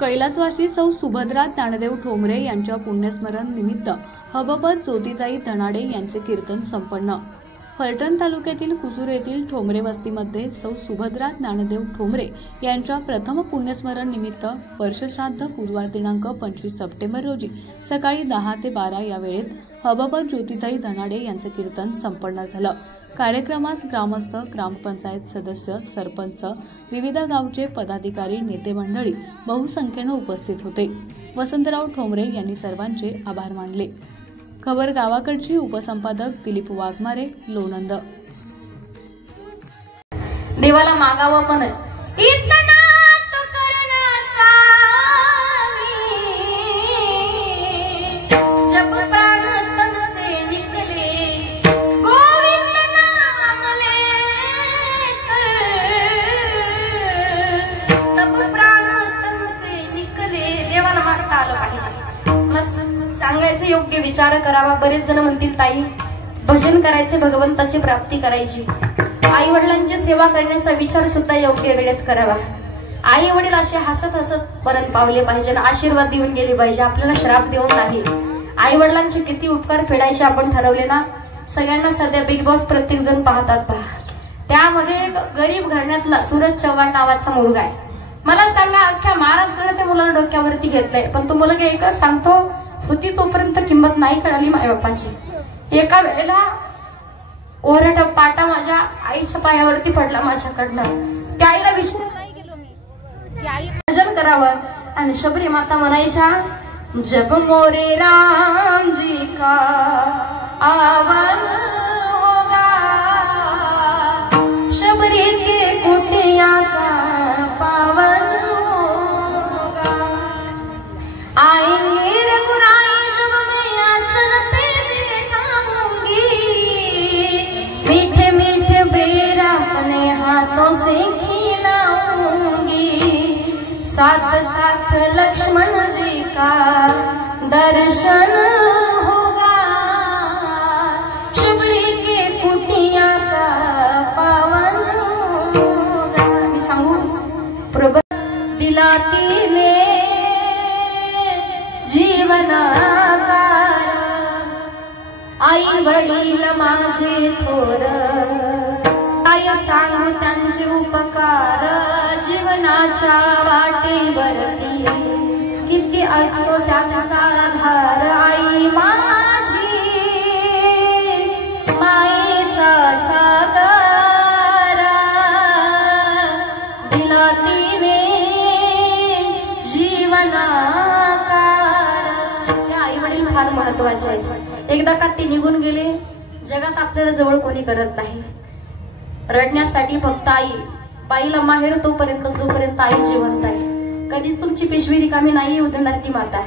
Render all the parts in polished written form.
कैलासवासी सौ सुभद्रा ज्ञानदेव ठोंबरे यांच्या पुण्यस्मरण निमित्त हबपत ज्योतिताई धनाडे यांचे कीर्तन संपन्न। फलटण तालुक्यातील कुसूर येथील ठोंबरे वस्तीमध्ये सौ सुभद्रा ज्ञानदेव ठोंबरे यांच्या प्रथम पुण्यस्मरण निमित्त वर्षश्राद्ध बुधवार दिनांक 25 सप्टेंबर रोजी सकाळी 10 ते 12 या वेळेत हबपत ज्योतिताई धनाडे यांचे कीर्तन संपन्न झालं। कार्यक्रमास ग्रामस्थ, ग्रामपंचायत सदस्य, सरपंच, विविध गावचे पदाधिकारी, नेते मंडळी बहुसंख्येने उपस्थित होते। वसंतराव ठोंबरे यांनी सर्वांचे आभार मानले। खबर गावाकडची उपसंपादक दिलीप वाघमारे, लोणंद। देवाला मागावं पण सांगायचे योग्य विचार करावा। बरेच जण म्हणतील ताई भजन करायचे, भगवंताची प्राप्ती करायची, आई वडिलांची सेवा करण्याचा विचार सुद्धा योग्य वेळेत करावा। आई वडील असे हसत हसत परत पावले पाहिजे, आशीर्वाद देऊन गेले पाहिजे, आपल्याला श्राप देऊन नाही। आई वडिलांचे किती उपकार फेडायचे आपण ठरवले ना। सगळ्यांना सध्या बिग बॉस प्रत्येक जण पाहतात पहा, त्यामध्ये गरीब घराण्यातला सूरज चव्हाण नावाचा मुलगा आहे। मला सांगा अख्ख्या महाराष्ट्राला त्या मुलाला डोक्यावरती घेतलंय, पण तो मुलगा एकच सांगतो, होती तोपर्यंत किंमत नाही कळाली मायबापाची। एका वेळेला ओरडा पाटा माझ्या आईच्या पायावरती पडला माझ्याकडनं। त्या आईला विचारून नाही गेलो मी की आई भजन करावं, आणि शबरी माता म्हणायच्या, जब मोरे राम जी का आवन होगा, शबरी के कुटिया का पावन होगा, आएंगे रघुराई जब मैं आसन पे बैठाऊंगी, मीठे मीठे बेर अपने हाथों से खिलाऊंगी, साथ साथ लक्ष्मण जी का दर्शन होगा, शबरी के कुटिया का पावन होगा। मी सांगू प्रभु दिलाती में जीवनाकार, आई वडील माझे थोर, काय सांगू त्यांचे उपकार, जीवनाच्या वाटेवरती किती असतो त्यांचा आधार, आई माझी मायेचा सागर, दिला तिने जीवनाकार। त्या आई वडील फार महत्वाचे आहेत। एकदा का ते निघून गेले, जगात आपल्याला जवळ कोणी करत नाही। रडण्यासाठी फक्त आई, बाईला माहेर तोपर्यंत जोपर्यंत आई जिवंत आहे। कधीच तुमची पिशवी रिकामी नाही उधळणार ती माता,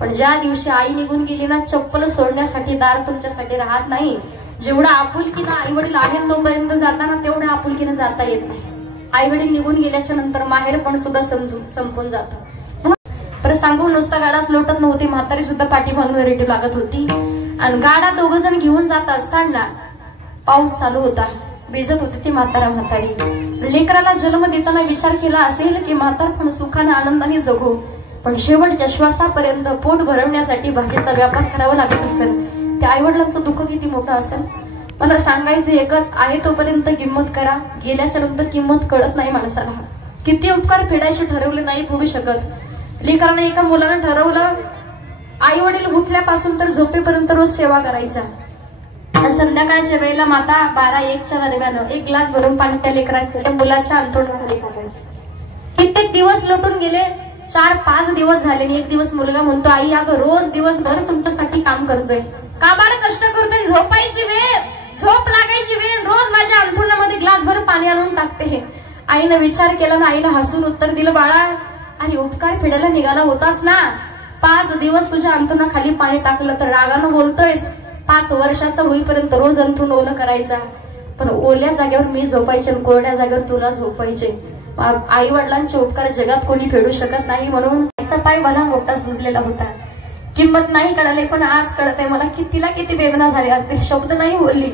पण ज्या दिवशी आई निघून गेली ना, चप्पल सोडण्यासाठी दार तुमच्यासाठी राहत नाही। जेवढा आपुलकीनं आई वडील आहेत तोपर्यंत जाताना तेवढ्या आपुलकीनं जाता येत नाही। आई वडील निघून गेल्याच्या नंतर माहेर पण सुद्धा संपून जातं। पर सांगून नुसता गाडाच लोटत नव्हती, म्हातारी सुद्धा पाठीमागून रेटी लागत होती। आणि गाडा दोघ जण घेऊन जात असताना पाऊस चालू होता, भिजत होती ती म्हातारी। लेकराला जन्म देताना विचार केला असेल की म्हातारपण सुखाने आनंदाने जगू, पण शेवटच्या श्वासापर्यंत पोट भरवण्यासाठी भाजीचा व्यापार करावा लागत असेल। त्या आई वडिलांचं दुःख किती मोठं असेल। मला सांगायचं एकच आहे, तोपर्यंत किंमत करा, गेल्याच्या नंतर किंमत कळत नाही माणसाला। किती उपकार फेडायचे ठरवले नाही फेडू शकत। लेकराने एका मुलानं ठरवलं, आई वडील उठल्यापासून तर झोपेपर्यंत रोज सेवा करायचा। संध्याकाळच्या वेळेला माता 12-1च्या दरम्यान एक ग्लास भरून पाणी त्या लेकराच्या मुलाच्या अंथरुणाखाली टाकायची। कित्येक दिवस लोटून गेले, 4-5 दिवस झाले, आणि एक दिवस मुलगा म्हणतो, आई अगं रोज दिवसभर तुमच्यासाठी काम करतोय, काबाड कष्ट करतोय, झोपायची वेळ, झोप लागायची वेळ, रोज माझ्या अंथरुणामध्ये ग्लासभर पाणी आणून टाकते। आईनं विचार केला ना, आईनं हसून उत्तर दिलं, बाळा अरे उपकार फेडायला निघाला होतास ना, 5 दिवस तुझ्या अंथरुणाखाली पाणी टाकलं तर रागानं बोलतोयस, 5 वर्षाचा होईपर्यंत रोज अंथरुण ओलं करायचा, पण ओल्या जागेवर मी झोपायचे आणि कोरड्या जागेवर तुला झोपायचे। आई वडिलांचे उपकार जगात कोणी फेडू शकत नाही, म्हणून तिचा पाय भला मोठा सुजलेला होता। किंमत नाही कळाली, पण आज कळतंय मला की तिला किती वेदना झाली असतील। शब्द नाही बोलली,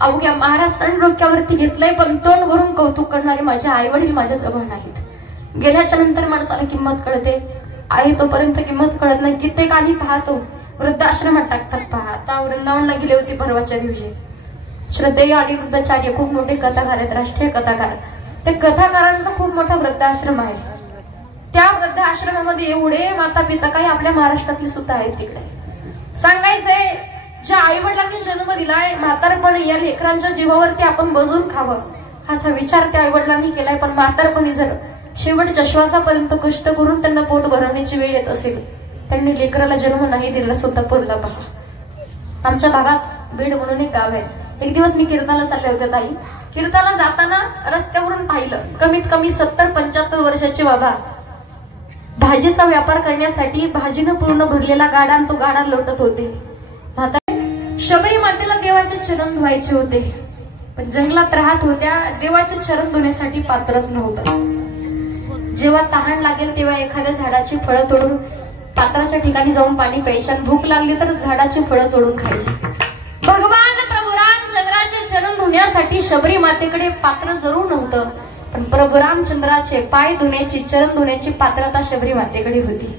अवघ्या महाराष्ट्राने डोक्यावरती घेतलंय, पण तोंड भरून कौतुक करणारे माझे आई वडील माझ्या जवळ नाहीत। गेल्याच्या नंतर माणसाला किंमत कळते, आहे तोपर्यंत किंमत कळत नाही. कित्येक आम्ही पाहतो वृद्धाश्रमात टाकतात. पहा, आता वृंदावनला गेले होते परवाच्या दिवशी. श्रद्धेय आणि वृद्धाचार्य खूप मोठे कथाकार आहेत, राष्ट्रीय कथाकार. ते कथाकारांचा खूप मोठा वृद्धाश्रम आहे. त्या वृद्धाश्रमामध्ये एवढे माता पिता काही आपल्या महाराष्ट्रातली सुद्धा आहेत. तिकडे सांगायचंय, ज्या आई वडिलांनी जन्म दिलाय, म्हातारपणी या लेकरांच्या जीवावरती आपण बजून खावं असा विचार त्या आई वडिलांनी केलाय. पण म्हातारपणी जर शेवटच्या श्वासापर्यंत कष्ट करून त्यांना पोट भरवण्याची वेळ येत असेल, त्यांनी लेकराला जन्म नाही दिला सुद्धा पुरला. पहा, आमच्या भागात बीड म्हणून एक गाव आहे. एक दिवस मी कीर्तनाला चालले होते ताई. कीर्तनाला जाताना रस्त्यावरून पाहिलं, कमीत कमी 70-75 वर्षाचे बाबा भाजीचा व्यापार करण्यासाठी भाजीनं पूर्ण भरलेला गाडा आणि तो गाडा लोटत होते. शबरी मातेला देवाचे चरण धुवायचे होते, पण जंगलात राहत होत्या, देवाचे चरण धुण्यासाठी पात्रच नव्हतं. जेव्हा तहान लागेल तेव्हा एखाद्या झाडाची फळं तोडून पात्राच्या ठिकाणी जाऊन पाणी प्यायचे, आणि भूक लागली तर झाडाची फळं तोडून खायची. भगवान प्रभू रामचंद्राचे चरण धुण्यासाठी शबरी मातेकडे पात्र जरूर नव्हतं, पण प्रभू रामचंद्राचे पाय धुण्याची, चरण धुण्याची पात्रता शबरी मातेकडे होती.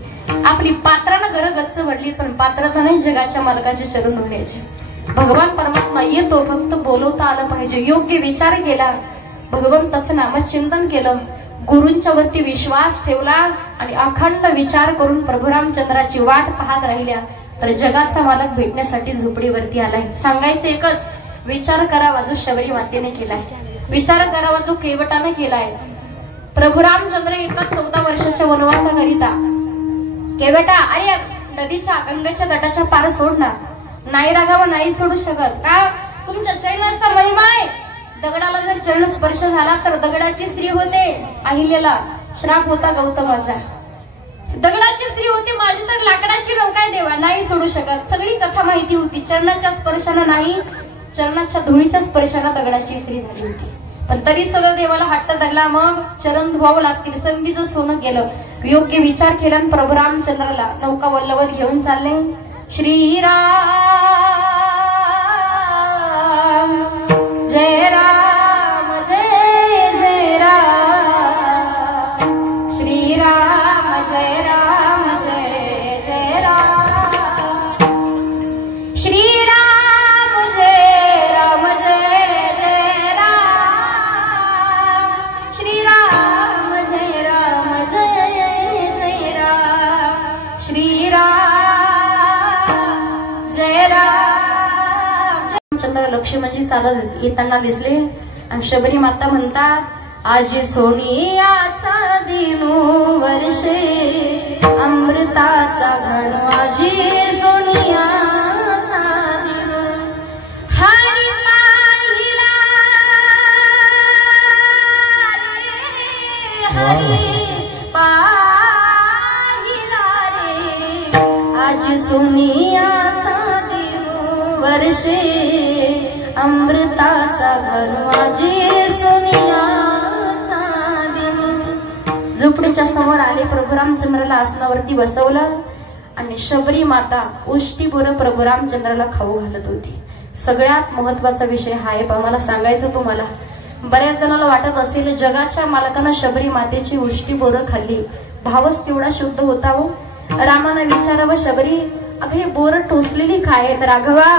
आपली पात्रानं घर गच्च भरली, पण पात्रता नाही जगाच्या मालकाचे चरण धुण्याची. भगवान परमात्मा येतो, फक्त बोलवता आलं पाहिजे. योग्य विचार केला, भगवंताचं नामचिंतन केलं, गुरूंच्या वरती विश्वास ठेवला आणि अखंड विचार करून प्रभू रामचंद्राची वाट पाहत राहिल्या, तर जगाचा मालक भेटण्यासाठी झोपडीवरती आलाय. सांगायचं एकच, विचार करावा जो शबरी मातेने केलाय, विचार करावा जो केवटाने केलाय. प्रभू रामचंद्र येतात 14 वर्षाच्या वनवासाकरिता. केवटा, अरे नदीच्या गंगेच्या तटाच्या पार सोडणार नाही, रागावा नाही सोडू शकत का? तुमच्या चरणाचा महिमा आहे. दगडाला जर चरण स्पर्श झाला तर दगडाची स्त्री होते. अहिल्याला श्राप होता गौतमाचा, दगडाची स्त्री होती. माझी तर लाकडाची नौका देवा, नाही सोडू शकत. सगळी कथा माहिती होती. चरणाच्या स्पर्शाने नाही, चरणाच्या धुळीच्या स्पर्शाने दगडाची स्त्री झाली होती. पण तरी सुद्धा देवाला हट्ट धरला. मग चरण धुवावं लागतील, संधीचं सोनं केलं. योग्य विचार केला आणि प्रभू रामचंद्राला नौका वल्लवत घेऊन चालले. श्रीराम जय राम जय जय राम, श्रीराम जय राम जय जय राम, श्रीराम जय राम जय जय राम, श्रीराम जय राम जय जय राम, श्रीराम जय राम. चंद्र लक्ष्मणजी चालत येताना दिसले आणि शबरी माता म्हणतात, आज सोनियाचा दिनो वर्षे अमृताचा घन, आजी सोनियाचा दिनो हरी पाहिला रे, हरी पाहिला रे, आज सोनियाचा दिनो वर्षे अमृताचा घन, माझी सोनियाचा दिन. झोपडीच्या समोर आले. प्रभू रामचंद्राला आसनावरती बसवलं आणि शबरी माता उष्टीपुरं प्रभू रामचंद्राला खाऊ घालत होती. सगळ्यात महत्वाचा विषय हा आहे. मला सांगायचं तुम्हाला, बऱ्याच जणांना वाटत असेल जगाच्या मालकानं शबरी मातेची उष्टी बोरं खाल्ली, भावच तेवढा शुद्ध होता हो. रामानं विचारावं, शबरी अगं हे बोरं टोचलेली काय? तर राघवा,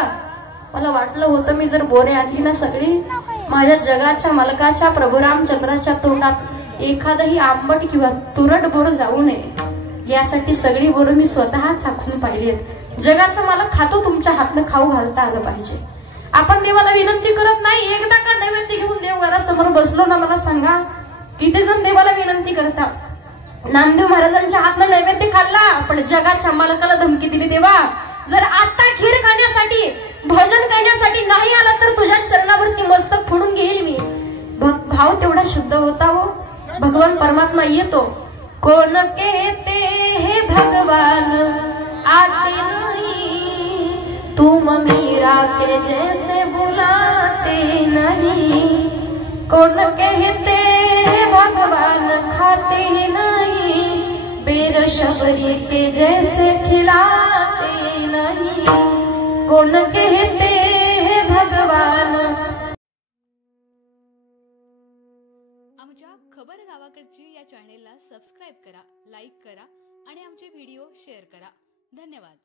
मला वाटलं होतं मी जर बोरे आणली ना सगळी, माझ्या जगाच्या मालकाच्या प्रभू रामचंद्राच्या तोंडात एखादही आंबट किंवा तुरट बोर जाऊ नये, यासाठी सगळी बोरं मी स्वतः चाखून पाहिलीत. जगाचा मालक खातो, तुमच्या हातनं खाऊ घालता आलं पाहिजे. आपण देवाला विनंती करत नाही. एकदा का नैवेद्य घेऊन देवघरासमोर बसलो ना, मला सांगा किती जण देवाला विनंती करतात. नामदेव महाराजांच्या हातनं नैवेद्य खाल्ला, पण जगाच्या मालकाला धमकी दिली, देवा जर आता खीर खाण्यासाठी, भजन करण्यासाठी नाही आला तर तुझ्या चरणावरती मस्तक फोडून घेईल मी. भाव तेवढा शुद्ध होता हो. भगवान परमात्मा येतो. कोण कहते हे भगवान आते नहीं, तुम मीरा के जैसे बुलाते नहीं. कोण कहते हे भगवान खाते नहीं, बेर शबरी के जैसे खिलाते नहीं. कोण कहते हे भगवान. आमच्या खबर गावाकडची या चॅनेलला सबस्क्राईब करा, लाईक करा आणि आमचे व्हिडिओ शेअर करा. धन्यवाद.